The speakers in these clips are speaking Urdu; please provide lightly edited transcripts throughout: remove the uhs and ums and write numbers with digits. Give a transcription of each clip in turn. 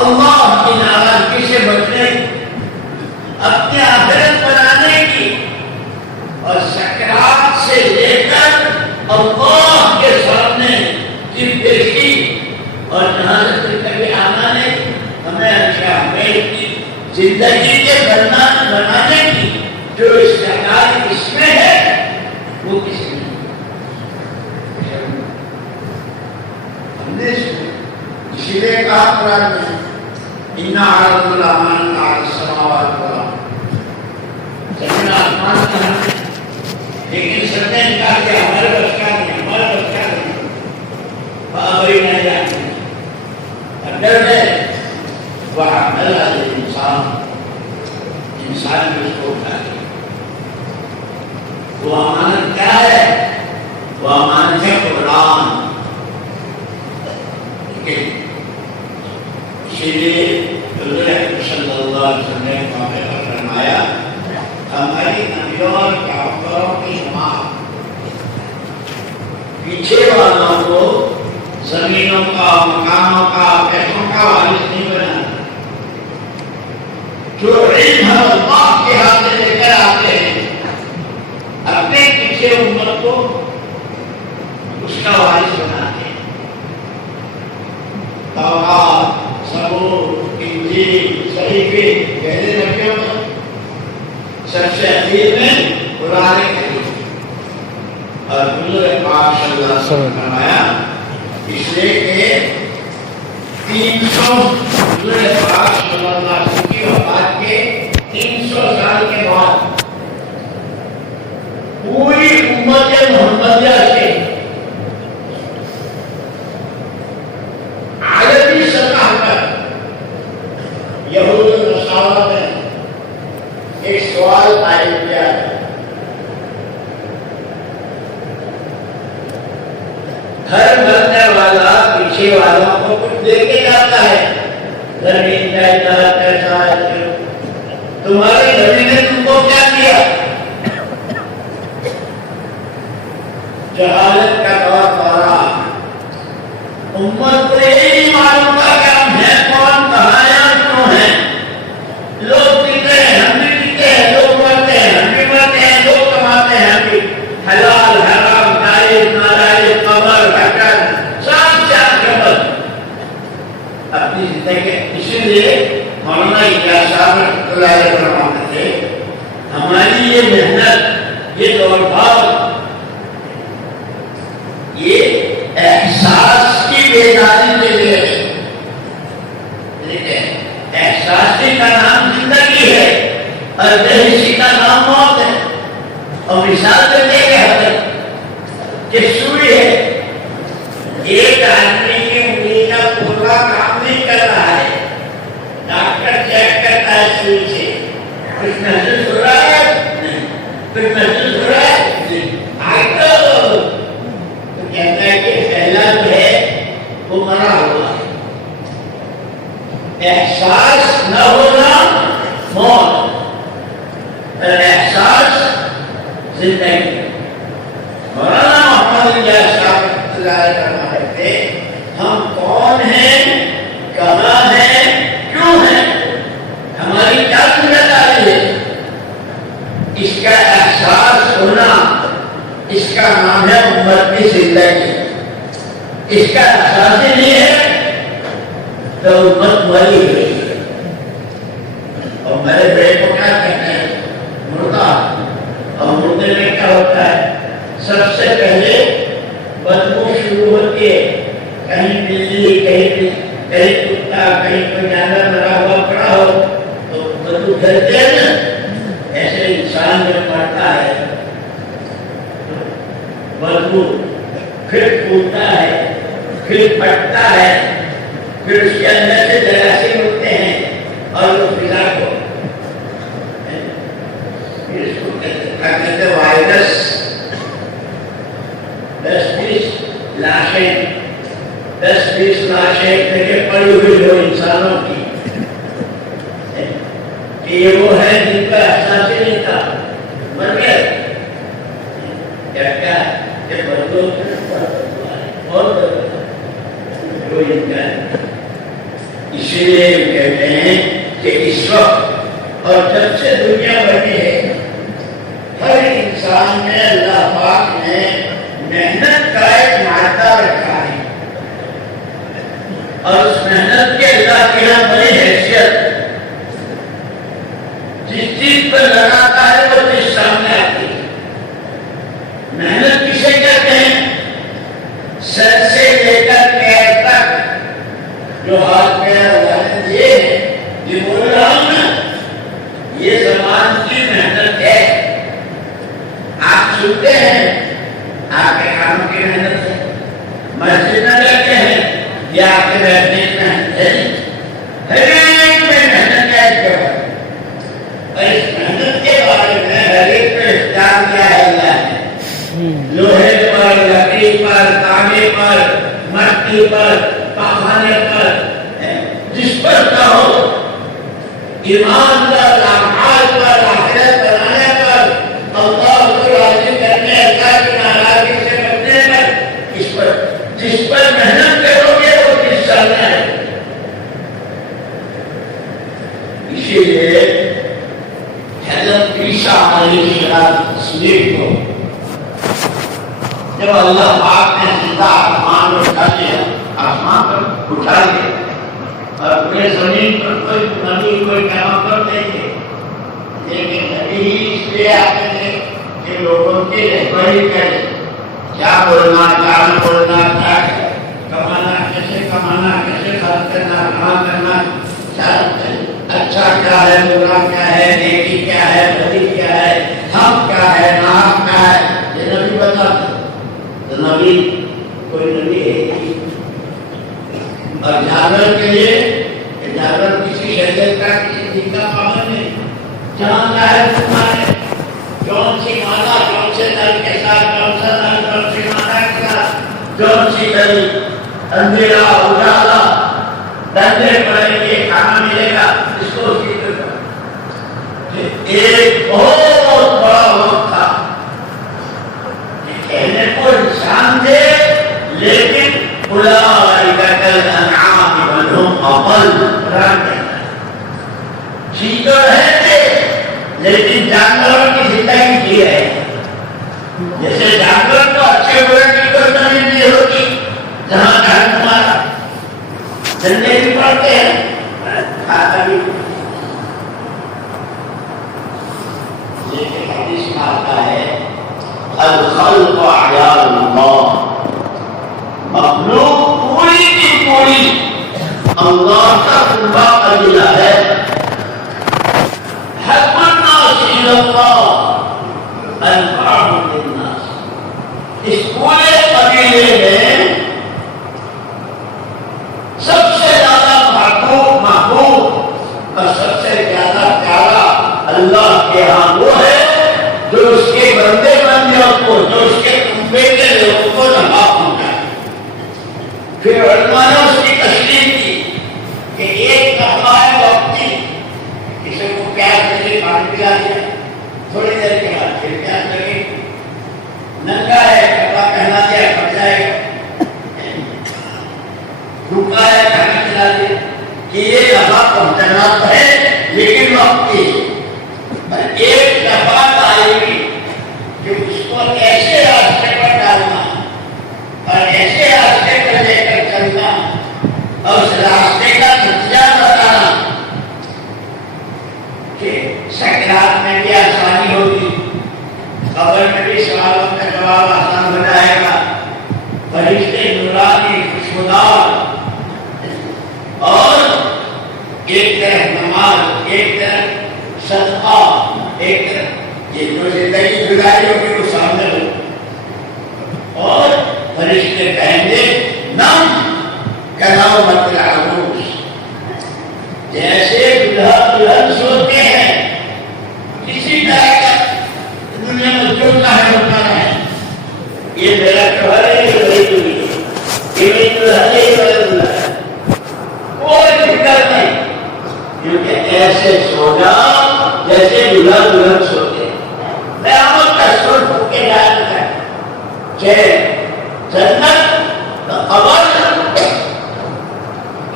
اللہ کی ناراضگی سے بچنے کی، اپنی آخرت بنانے کی، اور سکرات سے لے کر اللہ کے سامنے کی پیشی اور جہاں سے کبھی آنا نہیں، ہمیں کی زندگی کے بنانے کی جو استعداد اس میں ہے وہ کس میں ہم نے اسی لیے کہا قرآن میں اِنَّا عَرَضْنَا الْأَمَانَةَ عَلَى السَّمَاوَاتِ وَالْأَرْضِ، زمین آسمان کا، لیکن سب نے کہا کہ ہمارے بس کا نہیں، ہمارے بس کا نہیں، فَأَبَيْنَ أَن يَحْمِلْنَهُ، اندر ہے وَحَمَلَهَا الْإِنسَانُ، انسان بھی اس کو اٹھا لیا۔ وہ امانت کیا ہے؟ وہ امانت ہے قرآن۔ اسی لیے حضور اکرم صلی اللہ علیہ وسلم نے فرمایا ہماری نبیوں اور پیغمبروں کی جماعت پیچھے والوں کو زمینوں کا، مکانوں کا، پیسوں کا وارث نہیں بنانا۔ جو علم اللہ کے ہاتھ سے لے کر آتے ہیں اپنے پیچھے امت کو اس کا وارث بناتے ہیں۔ تورات، زبور، انجیل، صحیفے پہلے نبیوں میں، سب سے اخیر میں قرآن کریم، اور حضور پاک صلی اللہ علیہ وسلم نے فرمایا اس لیے کہ 300 حضور پاک صلی اللہ علیہ وسلم کی وفات کے 300 سال کے بعد پوری امت محمدیہ سے عالمی سطح پر یہود و نصارہ نے ایک سوال قائم کیا ہے۔ ہر مرنے والا پیچھے والوں کو کچھ دے کے جاتا ہے، زمین جائیداد پیسہ، تمہاری نبی نے تم کو کیا دیا؟ جہالت کا دور پڑا، امت کو یہ نہیں معلوم تھا کہ ہم ہیں کون، کہاں کیوں ہیں۔ لوگ پیتے ہیں، ہم بھی پیتے ہیں، لوگ مرتے ہیں، ہم بھی مرتے ہیں، لوگ کماتے ہیں، ہم بھی، حلال حرام، جائز ناجائز، قبر ڈھکن، سب چار خبر اپنی زندگی۔ اسی لیے مولانا اجاز صاحب رحمۃ اللہ علیہ فرماتے تھے ہماری یہ محنت، یہ دوڑ بھاگ، یہ احساس کی بیداری کے لیے ہے۔ احساسی کا نام زندگی ہے اور بے حسی کا نام موت ہے۔ اور مثال دیتے ہیں کہ سوئی ہے، ایک آدمی کی انگلی کا پورا کام نہیں کر رہا ہے، ڈاکٹر چیک کرتا ہے سوئی سے، کچھ محسوس ہو رہا ہے؟ نہیں۔ کچھ محسوس ہو رہا ہے؟ نہیں۔ تو کہتا ہے کہ پہلا جو ہے وہ مرا ہوا ہے۔ احساس نہ ہونا موت، اور احساس زندگی۔ مولانا محمد اجاز صاحب رحمۃ اللہ علیہ فرماتے تھے ہم کون ہیں، کہاں ہیں، کیوں ہیں، ہماری کیا ذمہ داری ہے، اس کا احساس ہونا، اس کا نام ہے امت کی زندگی۔ اس کا احساس ہی نہیں ہے تو امت مری ہوئی ہے۔ اور میرے بڑے کو کیا کہتے ہیں؟ مردہ۔ اور مردے میں کیا ہوتا ہے؟ سب سے پہلے بدبو شروع ہوتی ہے، کہیں بلی، کہیں کتا، کہیں کوئی جانور مرا ہوا پڑا ہو تو بدبو پھیلتے ہیں نا، ایسے انسان جب مرتا ہے بدبو پھر پھولتا ہے، پھر پھٹتا ہے، پھر اس کے اندر سے جراثیم اٹھتے ہیں اور وہ فضا کو کہتے وائرس، 10-20 لاشیں پڑی ہوئی ہو انسانوں کی کہ یہ وہ ہے جن کا احساس ہی نہیں تھا، مر گئے۔ کیا کہ بدلو اور جو ان کا ہے۔ اسی لیے کہتے ہیں کہ اس وقت اور جب سے دنیا بنی ہے ہر انسان نے اللہ پاک نے محنت کا ایک مادہ رکھا ہے اور اس محنت کے اللہ کے یہاں بڑی حیثیت جس چیز پر لگاتا ہے وہ چیز سامنے آتی ہے. محنت کسے کہتے ہیں؟ سر سے لے کر پیر تک جو ہاتھ میں اللہ نے دیے ہیں یہ بول رہا ہوں نا یہ زبان کی محنت ہے. آپ سنتے ہیں آپ کے کام کی محنت ہے. مسجد میں جاتے ہیں یہ آپ کے بیٹھنے کی محنت ہے. ہر ایک میں محنت ہے اس کے بعد اور اس محنت کے بارے میں ہر ایک کو اختیار کیا ہے اللہ نے. لوہے پر لکڑی پر تانبے پر مٹی پر پخانے پر جس پر کہو ایمان پر اعمال پر آخرت بنانے پر اللہ کو راضی کرنے اللہ کی ناراضگی سے بچنے پر اس پر جس پر محنت کرو گے وہ کس سامنے ہے. اسی لیے حضرت عیسیٰ علیہ السلام کو جب اللہ پاک نے زندہ آسمان پر اٹھا لیا آسمان پر اٹھا لیا اور پورے زمین پر کوئی نبی کوئی پیغمبر نہیں تھے لیکن نبی ہی اس لیے آتے تھے کہ لوگوں کی رہبری کرے کیا بولنا کیا نہ بولنا کیا کمانا کیسے خرچ کرنا کہاں کرنا اچھا کیا ہے برا کیا ہے نیکی کیا ہے بدی کیا ہے حق کیا ہے ناحق کیا ہے یہ نبی بتاتے. تو نبی کوئی نبی ہے اور جانور کے لیے جانور کسی شہر کا کسی دن کا پابند نہیں. جہاں چاہے تمہارے کون سی مادا کون سے نل کے ساتھ کون سا نل کون سی مادا کے ساتھ کون سی نل اندھیرا اجالا ڈنڈے پڑیں گے کھانا ملے گا اس کو ذکر کر. ایک بہت بڑا وقت تھا کہنے کو انسان دے لیکن اولئک کالانعام بل هم اضل. چیزیں ہیں لیکن جانوروں کی زندگی جی رہے ہیں. جیسے جانور کو اچھے برے کی کوئی کمی نہیں ہوتی جہاں جہاں تمہارا جھنڈے بھی پڑتے ہیں کھاتا بھی. لیکن حدیث میں آتا ہے الخلق اعیان اللہ مخلوق پوری کی پوری اللہ کا قربا قبیلہ ہے. حق الناس الی اللہ انفعهم للناس. اس پورے قبیلے میں سب سے زیادہ محبوب اور سب سے زیادہ پیارا اللہ کے ہاں وہ ہے جو اس کے بندے بندیوں کو جو اس کے کنبے کے لوگوں کو نفع پہنچائے. پھر علماء نے اس کی تشریح کی کہ ایک دفعہ ہے وقتی کسی کو پیاس لگی پانی پلا دیا تھوڑی دیر کے بعد پھر پیاس لگی ننگا ہے کپڑا پہنا دیا کھڑ جائے گا بھوکا ہے کھانا کھلا دیا کہ یہ نفع پہنچانا تو ہے لیکن وقتی اور ایک دفعہ آئے گی کہ اس کو ایسے راستے پر ڈالنا اور ایسے راستے پر لے کر چلنا اور اس راستے کا نتیجہ بتانا کہ سکرات میں بھی آسانی ہوگی قبر میں بھی سوالوں کا جواب آسان ہو جائے گا. فرشتے نورانی خوشبودار اور ایک طرف نماز ایک طرف صدقہ ایک طرف یہ جو زندگی گزاری ہوگی وہ سامنے ہو اور فرشتے کہیں گے نم کلاؤ مت العروس. جیسے دلہا دلہن سوتے ہیں کسی طرح کا دنیا میں جو چاہے ہوتا ہے یہ میرا شوہر ہے یہ میری دلہن ہے یہ میرا دلہا ہے کوئی دقت نہیں کیونکہ ایسے سو جا جیسے دلہا دلہن سوتے ہیں. قیامت کا سر پھوکے جاتا ہے کہ جنت قبر.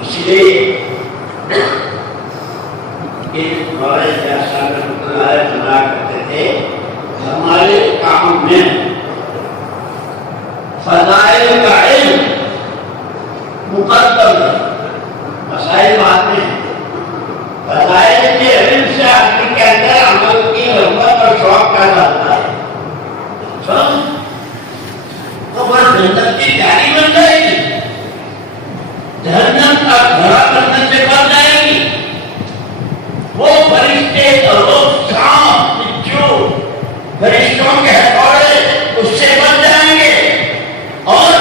اس لیے بنا کرتے تھے ہمارے کام میں فضائل کا علم مقدم ہے، مسائل بعد میں ہیں۔ فضائل کے علم سے آدمی کے اندر عمل کی رغبت اور شوق پیدا ہوتا ہے، تو وہ جنت کی تیاری بن جائے گی، جہنم کا گھڑا بننے سے بچ جائے گی، وہ فرشتے روز شام بچھو فرشتوں کے ہتھوڑے اس سے بچ جائیں گے، اور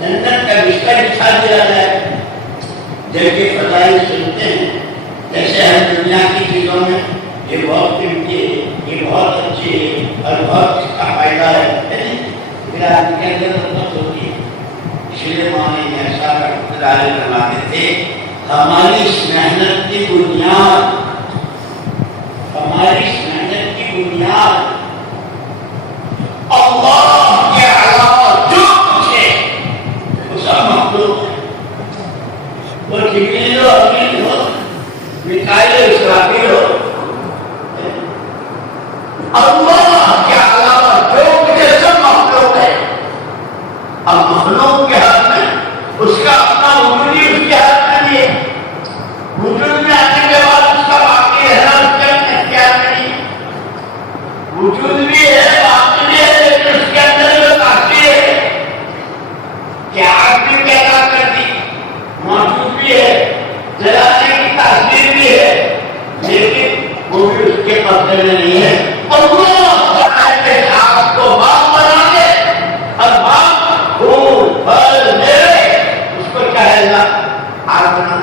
جنت کا بستر بچھا دیا جائے۔ جب کے فضائل سنتے ہیں جیسے ہم دنیا کی چیزوں میں یہ بہت قیمتی ہے، یہ بہت اچھی ہے اور بہت اس کا فائدہ ہے، پھر آدمی کے اندر رغبت ہوتی ہے۔ اس لیے مولانا ایسا فرماتے تھے ہماری اس محنت کی بنیاد، ہماری اس محنت کی بنیاد اللہ کے علاوہ جو کچھ ہے وہ سب مخلوق ہے، وہ جبریل ہو، امین ہو، میکائیل اسرافیل ہو، اللہ کے علاوہ جو کچھ ہے سب مخلوق ہے۔ اب مخلوق کے ہاتھ میں اس کا اپنا وجود ہی اس کے ہاتھ میں نہیں ہے، وجود میں آنے کے بعد اس کا باقی رہنا اس کے اختیار میں نہیں ہے، وجود بھی ہے باقی بھی ہے، لیکن اس کے اندر جو تاثیر ہے کہ آگ بھی پیدا کر دی، موجود بھی ہے، جلانے کی تاثیر بھی ہے، لیکن وہ بھی اس کے قبضے میں نہیں ہے۔ آپ کو باغ بنا دے اور باغ پھول پھل میوے اس کو چاہے گا آگ بنا،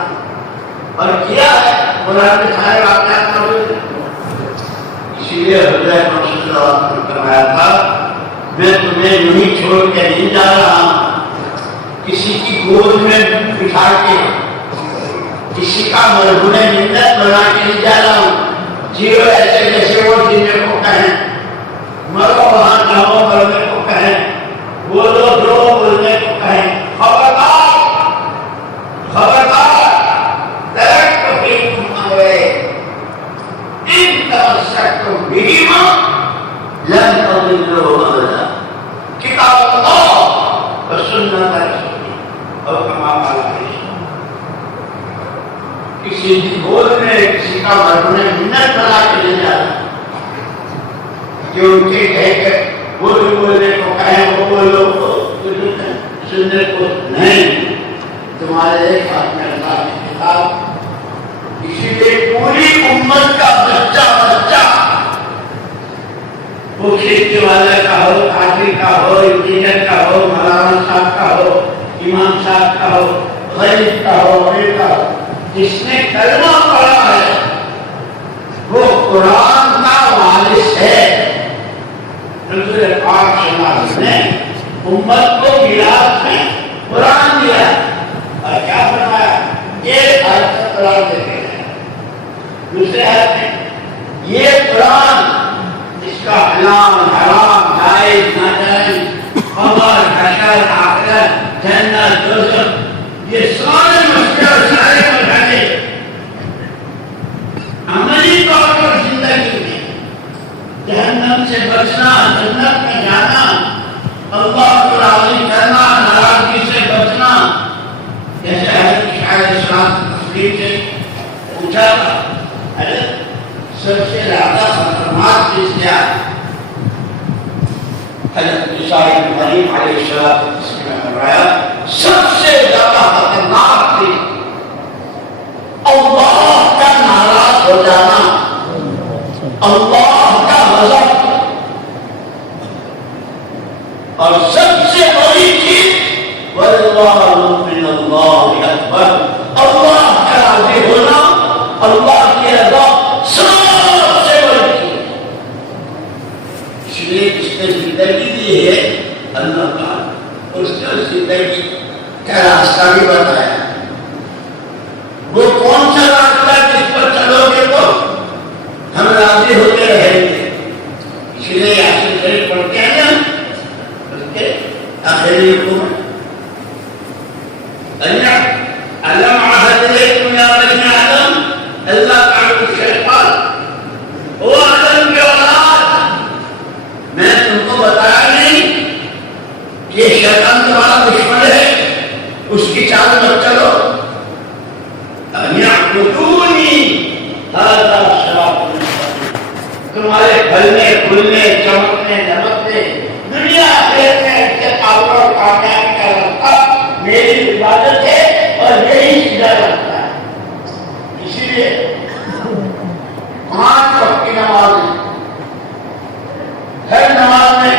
اور کیا ہے قرآن میں سارے واقعات موجود ہیں۔ اسی لیے حضرت محمد صلی اللہ علیہ وسلم نے فرمایا تھا میں تمہیں یوں ہی چھوڑ کے نہیں جا رہا ہوں، کسی کی گود میں بٹھا کے، کسی کا مرہون منت بنا کے نہیں جا رہا ہوں، جیو ایسے جیسے وہ جینے کو کہیں، مرو وہاں جاؤ مرنے کو کہیں، بولو جو بولنے کو کہیں، خبردار خبردار ترکت فیکم امرین ان تمسکتم بہما لن تضلوا ابدا، کتاب اللہ و سنت رسول اور کما قال علیہ، کسی کی گود میں کسی کا مرہون منت بنا کے لے جانا کہ ان کے کہہ کر وہ جو بولنے کو کہیں وہ بولو، سننے کو نہیں، تمہارے ایک ہاتھ میں اللہ کی کتاب۔ اسی لیے پوری امت کا بچہ بچہ، وہ کھیتی والا کا ہو، قاضی کا ہو، انجینئر کا ہو، مولانا صاحب کا ہو، امام صاحب کا ہو، غریب کا ہو، امیر کا ہو، جس نے کلمہ پڑھا ہے وہ قرآن کا وارث ہے۔ رسول پاک صلی اللہ علیہ وسلم نے امت کو میراث میں قرآن دیا اور کیا فرمایا، ایک آیت سے قرآن دیتے ہیں، دوسرے آیت میں یہ قرآن اس کا حلال حرام جائز ناجائز قبر حشر آخرت جنت دوزخ یہ سارے مسئلے سارے مرحلے عملی طور پر زندگی میں جہنم سے بچنا، جنت میں جانا، اللہ کو راضی کرنا، ناراضگی سے بچنا، جیسے حضرت شاہ اسلام تسلیم سے پوچھا تھا حضرت سب سے زیادہ خطرناک چیز کیا ہے؟ حضرت عیسیٰ ابن مریم علیہ السلام نے فرمایا سب سے زیادہ خطرناک چیز اللہ کا ناراض ہو جانا، اللہ کا غضب، اور سب سے بڑی چیز واللہ من اللہ اکبر، اللہ کا راضی ہونا، اللہ کی رضا سب سے بڑی چیز۔ اس لیے اس نے زندگی دی ہے اللہ تعالیٰ، اس نے زندگی کا راستہ بھی بتایا، وہ کون سا راستہ جس پر چلو گے تو ہم راضی ہوتے رہیں گے۔ اس لیے یاسین شریف پڑھتے ہیں نا اس کے آخری حکم علم عہد علیکم یا بنی آدم، اللہ تعالیٰ الشیطان، او آدم کے اولاد، میں تم کو بتایا نہیں کہ شیطان تمہارا دشمن ہے، اس کی چال مت چلو. اعبدونی ھذا صراط مستقیم. تمہارے پھلنے پھولنے چمکنے دمکنے دنیا آخرت میں استقامت اور کامیابی کا راستہ میری عبادت ہے اور یہی سیدھا راستہ ہے. اسی لیے 5 وقت کی نماز ہر نماز میں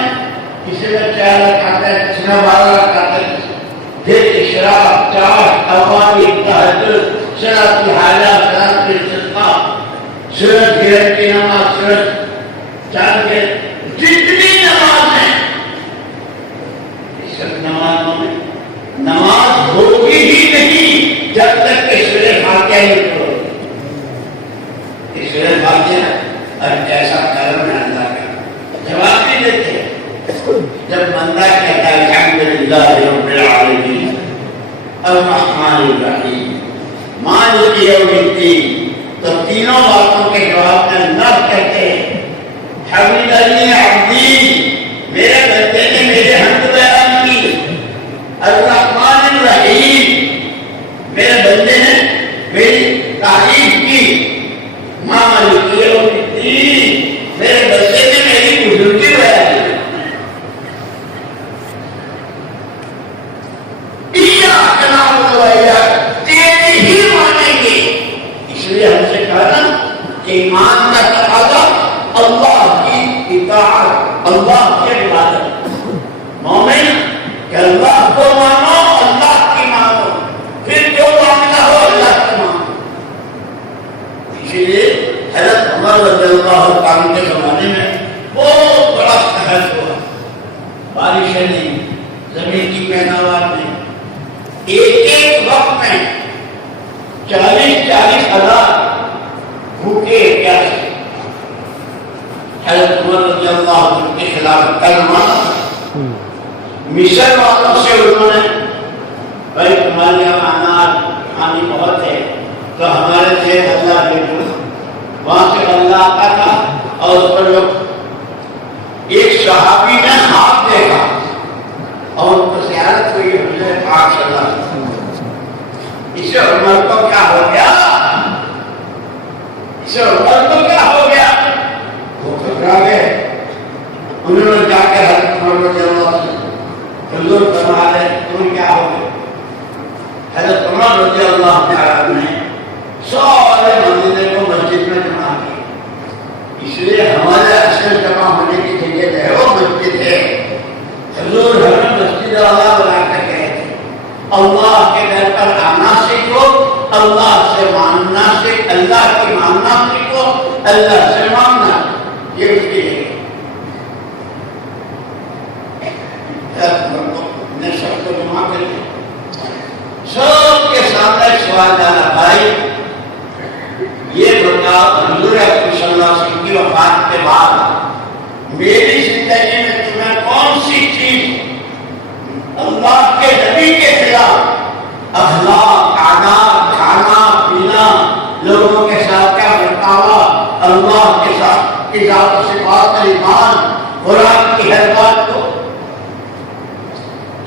کسی میں 4 رکعت ہے، کسی میں 12 رکعت ہے، پھر اشراق، چاشت، تراویح، تہجد، سنت الحاجہ، سنت الاستسقاء، سنت گرہن کی نماز، سنت چاند کے جتنی نماز ہیں، اس سب نمازوں میں نماز ہوگی ہی نہیں جب تک کہ سورہ فاتحہ نہیں پڑھو. سورہ فاتحہ اور کیسا کرم ہے اللہ کا، جواب نہیں دیتے. جب بندہ کہتا ہے الحمدللہ رب العالمین الرحمن الرحیم مالک یوم الدین، تو تینوں باتوں کے جواب میں اللہ کہتے ہیں حمدنی عبدی، میرے بندے نے میرے حمد بیان کی. الرحمن الرحیم، میرے بندے نے میری تعریف کی. مالک یوم الدین، میرے بندے نے میری بزرگی بیان کی. تیری ہی مانیں گے. اس لیے ہم سے کہا نا کہ ایمان کا تقاضا اللہ کی اطاعت، اللہ کی عبادت. مومن کہ اللہ کو مانو، اللہ کی مانو، پھر جو ماننا ہو اللہ کی مانو. اسی لیے حضرت عمر رضی اللہ عنہ کے زمانے میں بہت بڑا قحط ہوا، بارشیں نہیں، زمین کی پیداوار نہیں. ایک وقت میں 40,000 بھوکے پیاسے. حضرت عمر رضی اللہ عنہ کے خلاف کلمہ مصر والوں سے انہوں نے، بھائی تمہارے یہاں اناج پانی بہت ہے تو ہمارے سے اللہ بھیجو. وہاں سے اللہ آتا تھا اور اس پر لوگ، ایک صحابی نے ہاتھ دیکھا اور ان کو زیارت ہوئی حضور پاک صلی اللہ علیہ وسلم. اسے عمر کو کیا ہو گیا؟ اسے عمر کو کیا ہو گیا؟ وہ گھبرا گئے. انہوں نے جا کے حضرت عمر رضی اللہ عنہ حضور فرما رہے تم کیا ہو گئے؟ حضرت عمر رضی اللہ عنہ نے سارے مدینے کو مسجد میں جمع کیا. اس لیے ہمارے اصل جمع ہونے کی جگہ جو ہے وہ مسجد ہے. حضور ہمیں مسجد اللہ بنا کر گئے تھے. اللہ کے در پر آنا سیکھو، اللہ سے ماننا سیکھو، اللہ کی ماننا سیکھو، اللہ سے ماننا، یہ اس کی ہے. نے سب کو جمع کر لیا. سب کے سامنے سوال ڈالا، بھائی یہ بتاؤ حضور اکرم صلی اللہ علیہ وسلم کی وفات کے بعد میری زندگی میں تمہیں کون سی چیز اللہ کے نبی کے خلاف، اخلاق، آداب، کھانا پینا، لوگوں کے ساتھ کیا برتاوا، اللہ کے ساتھ کی ذات و صفات کا ایمان، قرآن کی ہر بات کو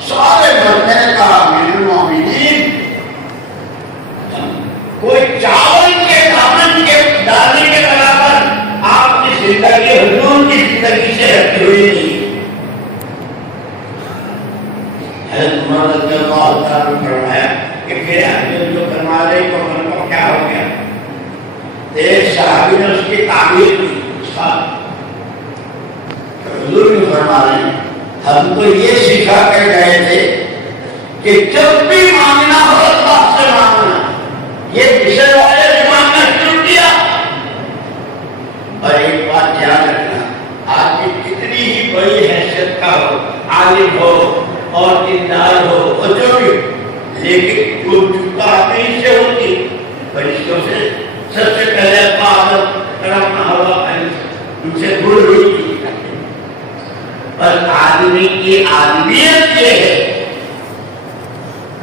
سارے بندے نے کہا میرے المومنین، کوئی چاول کے دامن کے دانے کے برابر آپ کی زندگی حضور کی زندگی سے ہٹی ہوئی نہیں. حضرت عمر رضی اللہ عنہ نے فرمایا کہ پھر حضرت جو فرما رہے تو عمر کو کیا ہو گیا؟ ایک صحابی نے اس کی تعبیر کی. حضور بھی فرما رہے ہیں ہم کو یہ سکھا کر گئے تھے کہ جب بھی مانگنا ہو اللہ سے مانگنا. یہ پچھلے والے نے مانگنا شروع کیا. اور ایک بات یاد رکھنا، آدمی کتنی ہی بڑی حیثیت کا ہو، عالم ہو اور دیندار ہو اور جو بھی، لیکن وہ نہیں سے ہوتی فرشتوں سے سب سے پہلے ان سے دور ہوئی تھی. پر آدمی کی آدمیت یہ ہے،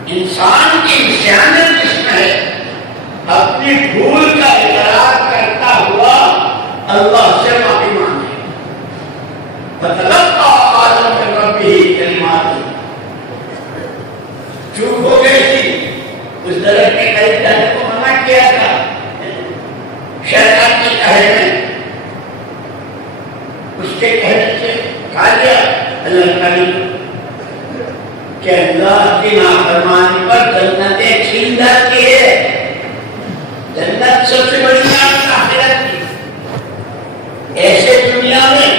انسان سیانت اس میں ہے، اپنی بھول کا اقرار کرتا ہوا اللہ سے معافی مانگے. فتلقى آدم من ربه کلمات، چوک ہو گئی تھی، اس درخت کے قریب جانے کو منع کیا تھا شیطان کے کہے میں، اس کے کہنے سے کھا لیا. اللہ تعالی کہ اللہ کی نافرمانی پر جنتیں چھین جاتی ہے. جنت سب سے بڑی نعمت آخرت کی. ایسے دنیا میں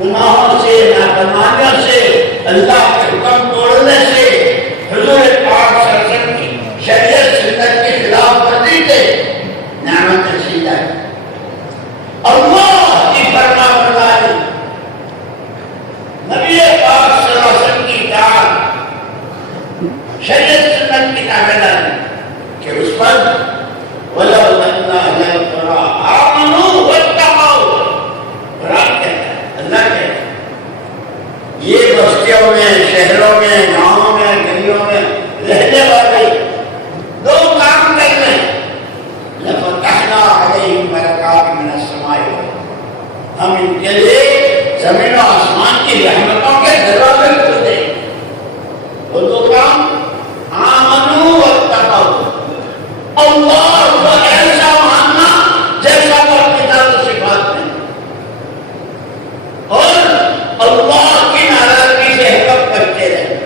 گناہوں سے، نافرمانیوں سے، اللہ کے حکم توڑنے سے، حضور پاک صلی اللہ علیہ وسلم کی شریعت سنت کے خلاف ورزی سے نعمت چھین جاتی. اللہ کی فرما برداری، نبی پاک صلی اللہ علیہ وسلم کی اطاعت، شریعت سنت کی تابعداری کہ اس پر وَلَوْ أَنَّ أَهْلَ الْقُرَىٰ آمَنُوا وَاتَّقَوْا، قرآن کہتا ہے، اللہ کہتا ہے یہ بستیوں میں، شہروں میں، گاؤں میں، گلیوں میں رہنے والے دو کام کر رہے ہیں. لَفَتَحْنَا عَلَيْهِمْ بَرَكَاتٍ مِّنَ السَّمَاءِ وَالْأَرْضِ، ہم ان کے لیے زمین و آسمان کی رحمتوں کے دروازے کھول دیں. وہ دو کام آمنوا واتقوا، اللہ کو ایسا ماننا جیسا وہ کتاب و صفات میں، اور اللہ کی ناراضگی سے حفاظت کرتے رہے.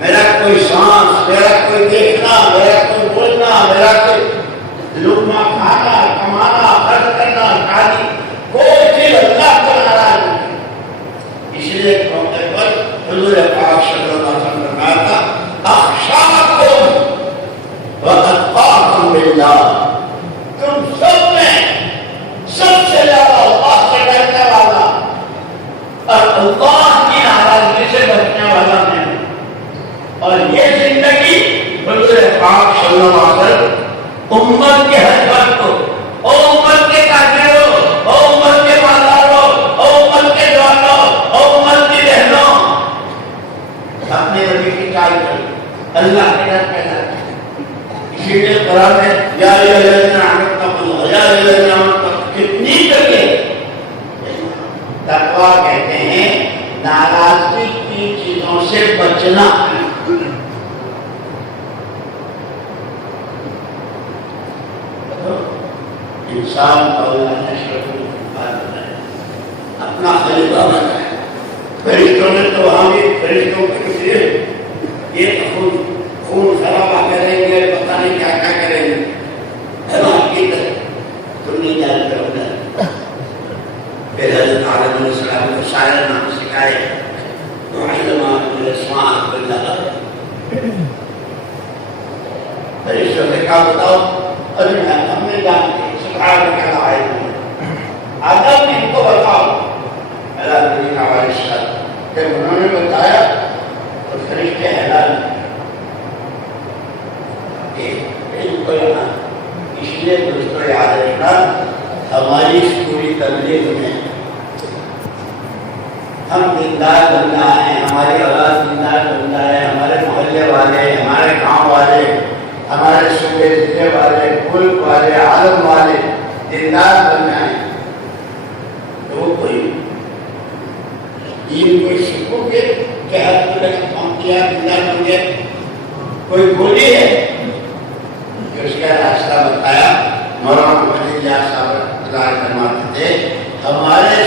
میرا کوئی سانس، میرا کوئی دیکھنا، میرا کوئی بولنا، میرا کوئی لقمہ کھانا، کمانا، خرچ کرنا، کھانی، کوئی چیز اللہ کو ناراض نہیں. اس لیے ایک موقع پر حضور پاک صلی اللہ علیہ وسلم نے کہا تھا اخشاکم واتقاکم باللہ، تم سب میں سب سے زیادہ اللہ سے ڈرنے والا اور اللہ کی ناراضگی سے بچنے والا میں. اور یہ زندگی حضور پاک صلی اللہ علیہ وسلم امت کے ہر فرد کو، او امت کے کافروں، او امت کے مالداروں، او امت کے جوانوں، او امت کی بہنوں، اپنے نبی کی چال کر اللہ کے ڈر پیدا کریں. اسی لیے قرآن میں یا ایھا الذین آمنوا اتقوا اللہ، یا ایھا الذین آمنوا کتنی جگہ تقویٰ کہتے ہیں ناراضگی کی چیزوں سے بچنا. انسان کو اللہ نے شرف بنایا، اپنا خلیفہ بنایا. فرشتوں نے تو وہاں بھی فرشتوں کے لیے یہ خون خرابہ کریں گے، پتہ نہیں کیا کیا کریں گے. حیوان کی طرح تم نہیں جانتے ہو نا. پھر حضرت آدم علیہ السلام کو شاعر نام سکھائے تو علماء الاسماء باللہ. فرشتوں نے کہا بتاؤ، ابھی ہم نے جانتے سبحانہ کا لائن آدم نے ان کو بتاؤ. اللہ تعالیٰ کا وارث جب انہوں نے بتایا تو فرشتے حیران کہ ان کو یہاں. اس لیے دوستوں یاد رکھنا، ہماری اس پوری تبلیغ میں ہم دیندار بندہ ہیں، ہماری اولاد دیندار بندہ ہے، ہمارے محلے والے، ہمارے گاؤں والے، ہمارے صوبے ضلع والے، ملک والے، عالم والے دیندار بن جائیں تو وہ کوئی دین کوئی سکھوں گے کہ ہر طرح کا کام کیا دیندار بن گئے. کوئی بولی ہے کہ اس کا راستہ بتایا. مولانا ولی اللہ صاحب فرماتے تھے ہمارے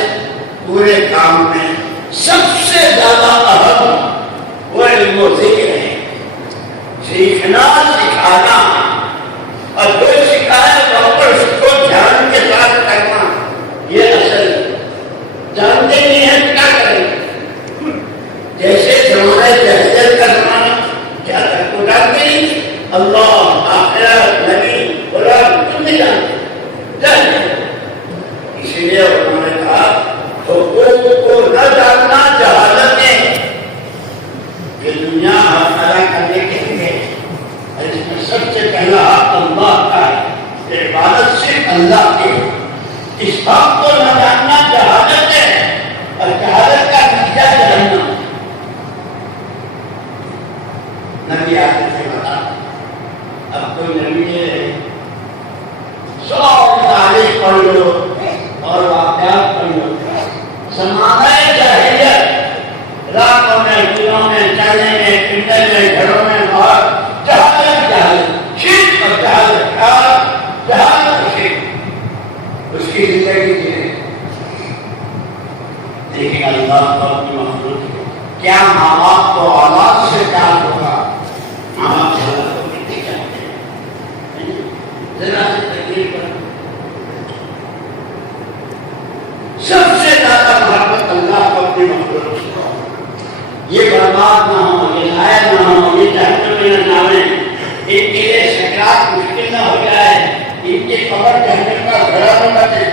پورے کام میں سب سے زیادہ اہم وہ علم و ذکر ہے. سیکھنا، سکھانا، اور جو سکھایا ڈاکٹر اس کو دھیان کے ساتھ کرنا، یہ اصل. جانتے نہیں ہیں کیا کریں. جیسے زمانہ جہلیت کا زمانہ کیا تھا کو جانتے نہیں. اللہ، آخرت، نبی، قرآن تم نہیں جانتے. اسی لیے انہوں نے کہا حقوق کو نہ جاننا جہالت ہے. یہ دنیا ادا کرنے کے لیے اس میں سب سے پہلا حق اللہ کا ہے، عبادت صرف اللہ کی. اس بات کو نہ جاننا جہالت ہے، اور جہالت کا نتیجہ جہنم. نبی آتے تھے بتا آپ مشکل نہ ہو جائے ان کی قبر جہنم کا گھڑا نہ بچے